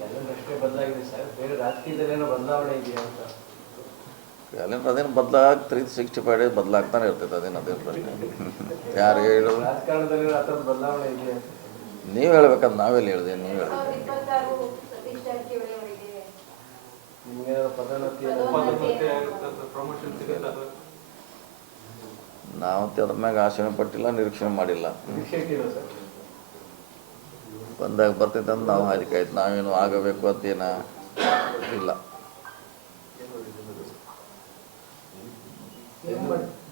ಬದಲಾಗಿದೆ ಸರ್ ಬೇರೆ ರಾಜಕೀಯದಲ್ಲೇನೋ ಬದಲಾವಣೆ ಇದೆಯಾ ಅಂತ? ಅದೇನು ಬದಲಾಗ ತ್ರೀ ಸಿಕ್ಸ್ಟಿ ಫೈವ್ ಡೇಸ್ ಬದಲಾಗ್ತಾನೆ ಇರ್ತೈತೆ ಅದೇನು ಅದೇನು ಪ್ರಶ್ನೆ. ಯಾರು ಹೇಳು? ನೀವು ಹೇಳ್ಬೇಕಂತ ನಾವೆಲ್ಲಿ ಹೇಳಿದೆ ನೀವು ಹೇಳಿ ನಾವಂತೆ ಅದ್ರ ಮ್ಯಾಗ ಆಸೆನೂ ಪಟ್ಟಿಲ್ಲ ನಿರೀಕ್ಷಣೆ ಮಾಡಿಲ್ಲ. ಬಂದಾಗ ಬರ್ತೈತೆ ಅಂತ ನಾವು ಹಾರಿಕಾಯ್ತು ಆಯ್ತು. ನಾವೇನು ಆಗಬೇಕು ಅಂತೇನ ಇಲ್ಲ.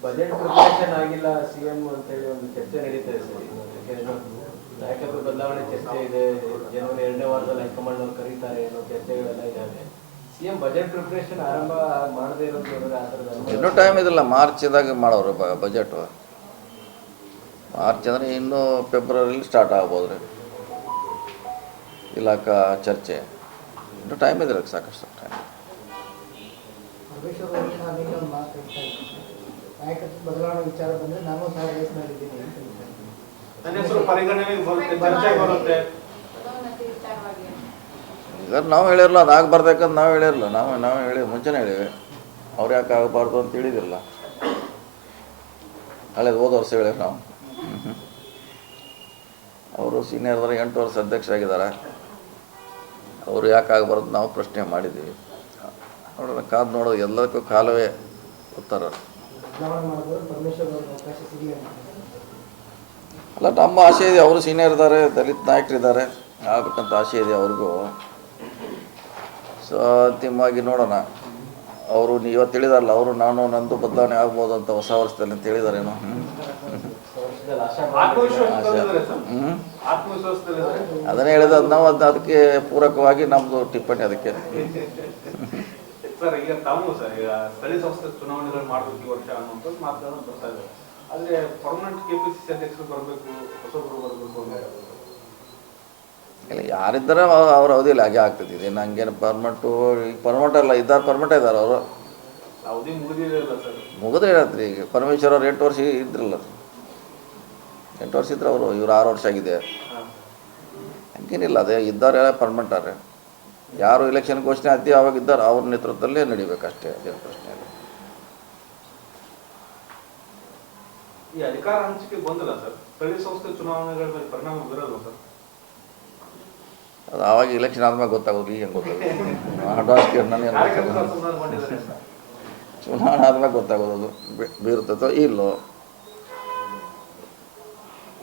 ಬಜೆಟ್ ಪ್ರಿಪರೇಷನ್ ಆಗಿಲ್ಲ ಸಿಎಂ ಅಂತೇಳಿ ಒಂದು ಚರ್ಚೆ ನಡೀತಾ ಇದೆ ನಾಯಕತ್ವ ಬದಲಾವಣೆ ಚರ್ಚೆ ಇದೆ. ಜನವರಿ ಎರಡನೇ ವಾರದಲ್ಲಿ ಹೈಕಮಾಂಡ್ ಅವ್ರು ಕರೀತಾರೆ ಅನ್ನೋ ಚರ್ಚೆಗಳೆಲ್ಲ ಇದ್ದಾವೆ ಸಿಎಂ ಬಜೆಟ್ ಪ್ರಿಪರೇಷನ್ ಆರಂಭ ಮಾಡದೇ ಇರೋದು ನೋಡಿದ್ರೆ ಆ ಥರದ ಇನ್ನೂ ಟೈಮ್ ಇದಿಲ್ಲ. ಮಾರ್ಚ್ದಾಗ ಮಾಡೋರು ಬಜೆಟ್ ಮಾರ್ಚ್ ಅಂದರೆ ಇನ್ನೂ ಫೆಬ್ರವರಿಲಿ ಸ್ಟಾರ್ಟ್ ಆಗ್ಬೋದು ರೀ ಇಲಾಖಾ ಚರ್ಚೆ. ಇನ್ನು ಟೈಮ್ ಇದೆ ಸಾಕಷ್ಟು ಟೈಮ್ ಈಗ ನಾವು ಹೇಳಿರಲ್ಲ ಅದು ಆಗ್ಬಾರ್ದಕ್ಕಂತ ನಾವು ಹೇಳಿರಲ್ಲ. ನಾವು ನಾವು ಹೇಳಿ ಮುಂಚೆನೇ ಹೇಳಿವೆ. ಅವ್ರು ಯಾಕೆ ಆಗಬಾರ್ದು ಅಂತ ಹೇಳಿದಿರಲ್ಲ. ಹಳೇದು ಹೋದ ವರ್ಷ ಹೇಳಿವಿ ನಾವು. ಅವರು ಸೀನಿಯರ್ ಅದಾರ ಎಂಟು ವರ್ಷ ಅಧ್ಯಕ್ಷರಾಗಿದ್ದಾರೆ. ಅವರು ಯಾಕಾಗಬಾರ್ದು ನಾವು ಪ್ರಶ್ನೆ ಮಾಡಿದ್ದೀವಿ. ನೋಡೋಣ, ಕಾದು ನೋಡೋದು ಎಲ್ಲದಕ್ಕೂ ಕಾಲವೇ ಉತ್ತರ. ಅಲ್ಲ, ನಮ್ಮ ಆಸೆ ಇದೆ, ಅವರು ಸೀನಿಯರ್ ಇದ್ದಾರೆ, ದಲಿತ ನಾಯಕರಿದ್ದಾರೆ, ಆಗಬೇಕಂತ ಆಸೆ ಇದೆ ಅವ್ರಿಗೂ. ಸೊ ಅಂತಿಮವಾಗಿ ನೋಡೋಣ. ಅವರು ಇವತ್ತು ತಿಳಿದಾರಲ್ಲ ಅವರು ನಾನು, ನಂದು ಬದಲಾವಣೆ ಆಗ್ಬೋದು ಅಂತ ಹೊಸ ವರ್ಷದಲ್ಲಿ ಅಂತ ಹೇಳಿದಾರೇನೋ? ಅದನ್ನೇ ಹೇಳಿದ ನಾವು ಅದನ್ನ ಅದಕ್ಕೆ ಪೂರಕವಾಗಿ ನಮ್ದು ಟಿಪ್ಪಣಿ ಅದಕ್ಕೆ. ಸರ್ ಈಗ ತಾವು ಸರ್ ಈಗ ಸ್ಥಳೀಯ ಸಂಸ್ಥೆ ಚುನಾವಣೆಗಳು ಮಾಡ್ಬೇಕು ಈ ವರ್ಷ ಅನ್ನುವಂಥದ್ದು ಮಾತುಗಳನ್ನು ಬರ್ತಾ ಇದೆ. ಆದ್ರೆ ಪರ್ಮನೆಂಟ್ ಕೆಪಿಸಿಸಿ ಅಧ್ಯಕ್ಷರು ಬರಬೇಕು ಹೊಸೊಬ್ರು ಬರಬೇಕು ಅಂತ ಇಲ್ಲ ಯಾರಿದ್ದಾರೆ ಅವ್ರ ಅವಧಿಯಲ್ಲಿ ಹಾಗೆ ಆಗ್ತದೆ. ಇದೆ ಹಂಗೇನು ಪರ್ಮೆಂಟು ಈಗ ಪರ್ಮೆಂಟ್ ಅಲ್ಲ ಇದ್ದಾರೆ ಪರ್ಮೆಂಟ್ ಇದ್ದಾರೆ ಅವರು. ಅವಧಿ ಮುಗಿದಿರಲ್ಲ ಸರ್. ಮುಗಿದ್ರೆ ಹೇಳ್ತೀರಿ ಈಗ. ಪರಮೇಶ್ವರ್ ಅವ್ರು ಎಂಟು ವರ್ಷ ಇದ್ರಲ್ಲ. ಎಂಟು ವರ್ಷ ಇದ್ರೆ ಅವರು ಇವ್ರು ಆರು ವರ್ಷ ಆಗಿದೆ. ಹಂಗೇನಿಲ್ಲ ಅದೇ ಇದ್ದಾರೆ ಪರ್ಮನೆಂಟ್ ಅವ್ರೆ. ಯಾರು ಇಲೆಕ್ಷನ್ ಘೋಷಣೆ ಆಗ್ತೀವಿ ಅವಾಗ ಇದ್ದಾರೆ ಅವ್ರ ನೇತೃತ್ವದಲ್ಲೇ ನಡಿಬೇಕಷ್ಟೇ ಅದೇನು ಪ್ರಶ್ನೆ ಇಲ್ಲ ಈ ಅಧಿಕಾರ ಹಂಚಿಕೆ ಬಂದಲ್ಲ ಸರ್? ಸ್ಥಳೀಯ ಸಂಸ್ಥೆ ಚುನಾವಣೆಗಳ ಮೇಲೆ ಪರಿಣಾಮ ಬೀರಲ್ಲ ಸರ್? ಅದು ಆವಾಗ ಇಲೆಕ್ಷನ್ ಆದ್ಮೇಲೆ ಗೊತ್ತಾಗೋದು ಈಗ ಗೊತ್ತಾಗೋದು? ಅಡ್ವಾನ್ಸ್ ನನಗೆ ಚುನಾವಣೆ ಆದ್ಮೇಲೆ ಗೊತ್ತಾಗೋದು ಅದು ಬೀ- ಬೀರ್ತದೋ ಇಲ್ಲೋ?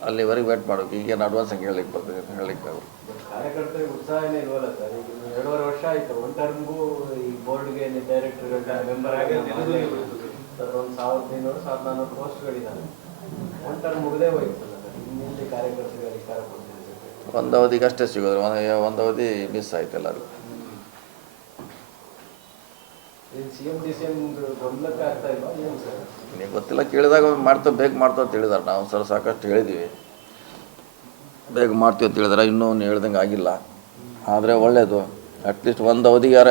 ಅಲ್ಲಿವರೆಗೆ ವೇಟ್ ಮಾಡಬೇಕು ಈಗೇನು ಅಡ್ವಾನ್ಸ್ ಹಂಗೆ ಹೇಳಿಕ್ ಬರ್ತದೆ ಹೇಳಿಕ್ಕೆ ಅವರು ಕಾರ್ಯಕರ್ತರಿಗೆ ಉತ್ಸಾಹನೇ ಇಲ್ವಲ್ಲ ಸರ್? ಈಗ ಎರಡೂವರೆ ವರ್ಷ ಆಯ್ತು. ಒನ್ ಟರ್ಮ್ಗೂ ಈ ಬೋರ್ಡ್ಗೆ ಡೈರೆಕ್ಟರ್ ಮೆಂಬರ್ ಆಗಿ ಒಂದು ಸಾವಿರದ ಇನ್ನೂರು ಸಾವಿರದ ನಾನ್ನೂರು ಪೋಸ್ಟ್ಗಳಿದ್ದಾವೆ ಒನ್ ಟರ್ಮ್ ಮುಗದೇ ಹೋಯ್ತು ಸರ್? ಇನ್ನೆಲ್ಲಿ ಕಾರ್ಯಕರ್ತರಿಗೆ ಅಧಿಕಾರ ಕೊಡ್ತಿದ್ದಾರೆ ಒಂದು ಅವಧಿಗೆ ಅಷ್ಟೇ ಸಿಗೋದು. ಒಂದು ಒಂದು ಅವಧಿ ಮಿಸ್ ಆಯ್ತು ಎಲ್ಲರಿಗೂ ಇದು C M D C M ಗೊಂದಲಕ್ಕೆ ಆಗ್ತಾ ಇಲ್ವಾ ಏನು ಸರ್ ನಿಮಗೆ ಗೊತ್ತಿಲ್ಲ ಕೇಳಿದಾಗ ಮಾಡ್ತಾ ಬೇಗ ಮಾಡ್ತಾ ಅಂತ ಹೇಳಿದಾರೆ. ನಾವು ಸರ್ ಸಾಕಷ್ಟು ಹೇಳಿದ್ದೀವಿ ಬೇಗ ಮಾಡ್ತೀವಿ ಅಂತ ಹೇಳಿದಾರೆ. ಇನ್ನೂ ಹೇಳ್ದಂಗೆ ಆಗಿಲ್ಲ. ಆದರೆ ಒಳ್ಳೆಯದು ಅಟ್ಲೀಸ್ಟ್ ಒಂದು ಅವಧಿಗಾರ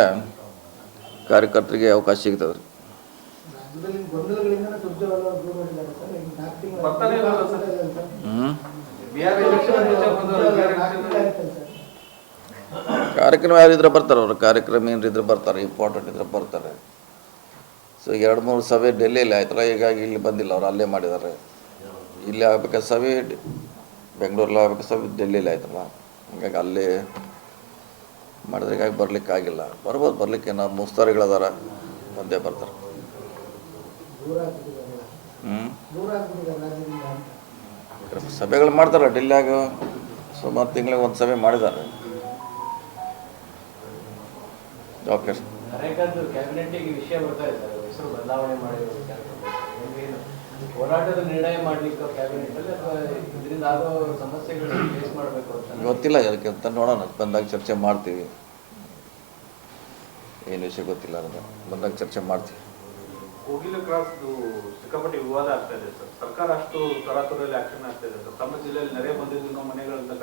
ಕಾರ್ಯಕರ್ತರಿಗೆ ಅವಕಾಶ ಸಿಗ್ತದೆ. ರೀ ರಾಜ್ಯದಲ್ಲಿ ಗೊಂದಲಗಳಿಂದ ಸುರ್ಜೇವಾಲ ಅವರು ದೂರ ಮಾಡಿದ್ದಾರೆ ಸರ್ ಈಗ ನಾಲ್ಕು ತಿಂಗಳು ಬರ್ತಾನೆ ಇರಲ್ಲ ಸರ್. ಹ್ಞೂ ಬಿಹಾರ್ ಎಲೆಕ್ಷನ್ ಬಿಹಾರ್ ನಾಲ್ಕು ತಿಂಗಳು ಎಲೆಕ್ಷನ್ ಆಯ್ತಲ್ಲ ಸರ್ ಕಾರ್ಯಕ್ರಮ ಯಾರಿದ್ರೆ ಬರ್ತಾರೆ ಅವರು? ಕಾರ್ಯಕ್ರಮ ಏನಿದ್ರೆ ಬರ್ತಾರೆ ಇಂಪಾರ್ಟೆಂಟ್ ಇದ್ರೆ ಬರ್ತಾರೆ. ಸೊ ಎರಡು ಮೂರು ಸಭೆ ಡೆಲ್ಲಿಯಲ್ಲಿ ಆಯ್ತಲ್ಲ, ಹೀಗಾಗಿ ಇಲ್ಲಿ ಬಂದಿಲ್ಲ ಅವರು, ಅಲ್ಲೇ ಮಾಡಿದ್ದಾರೆ. ಇಲ್ಲಿ ಆಗ್ಬೇಕಾದ ಸಭೆ ಬೆಂಗಳೂರಲ್ಲಿ ಆಗ್ಬೇಕಾದ ಸಭೆ ಡೆಲ್ಲಿಯಲ್ಲಿ ಆಯ್ತಲ್ಲ. ಹೀಗಾಗಿ ಅಲ್ಲೇ ಮಾಡಿದ್ರೆ ಹೀಗಾಗಿ ಬರ್ಲಿಕ್ಕೆ ಆಗಿಲ್ಲ ಬರ್ಬೋದು, ಬರಲಿಕ್ಕೆ ನಾವು ಮುಸ್ತಾರಿಗಳದಾರ, ಬಂದೇ ಬರ್ತಾರೆ. ಹ್ಞೂ ಸಭೆಗಳು ಮಾಡ್ತಾರೆ, ಡೆಲ್ಲಿಯಾಗ ಸುಮಾರು ತಿಂಗಳಿಗೆ ಒಂದು ಸಭೆ ಮಾಡಿದ್ದಾರೆ. ಓಕೆ ಸರ್ ಕಾರ್ಯಕರ್ತರು ಕ್ಯಾಬಿನೆಟ್ಗೆ ವಿಷಯ ಬರ್ತಾ ಇದೆ ಸರ್ ಹೆಸರು ಬದಲಾವಣೆ ಮಾಡಿರೋ ವಿಚಾರ ಏನು ಹೋರಾಟದ ನಿರ್ಣಯ ಮಾಡ್ಲಿಕ್ಕೆ ಕ್ಯಾಬಿನೆಟ್ ಅಲ್ಲಿ ಅಥವಾ ಇದರಿಂದ ಆಗೋ ಸಮಸ್ಯೆಗಳು ಫೇಸ್ ಮಾಡಬೇಕು ಅಂತ ಗೊತ್ತಿಲ್ಲ ಅದಕ್ಕೆ ಅಂತ ನೋಡೋಣ. ಬಂದಾಗ ಚರ್ಚೆ ಮಾಡ್ತೀವಿ. ಏನು ವಿಷಯ ಗೊತ್ತಿಲ್ಲ ಅದನ್ನು. ಬಂದಾಗ ಚರ್ಚೆ ಮಾಡ್ತೀವಿ. ಕೋಗಿಲೆ ಕ್ರಾಸ್ ಸಿಕ್ಕಾಪಟ್ಟೆ ವಿವಾದ ಆಗ್ತಾ ಇದೆ ಸರ್. ಸರ್ಕಾರ ಅಷ್ಟು ತರಾತುರಲ್ಲಿ ಆಕ್ಷನ್ ಆಗ್ತಾ ಇದೆ ಸರ್. ತಮ್ಮ ಜಿಲ್ಲೆಯಲ್ಲಿ ನೆರೆ ಬಂದಿದ್ದು ಮನೆಗಳಿಂದ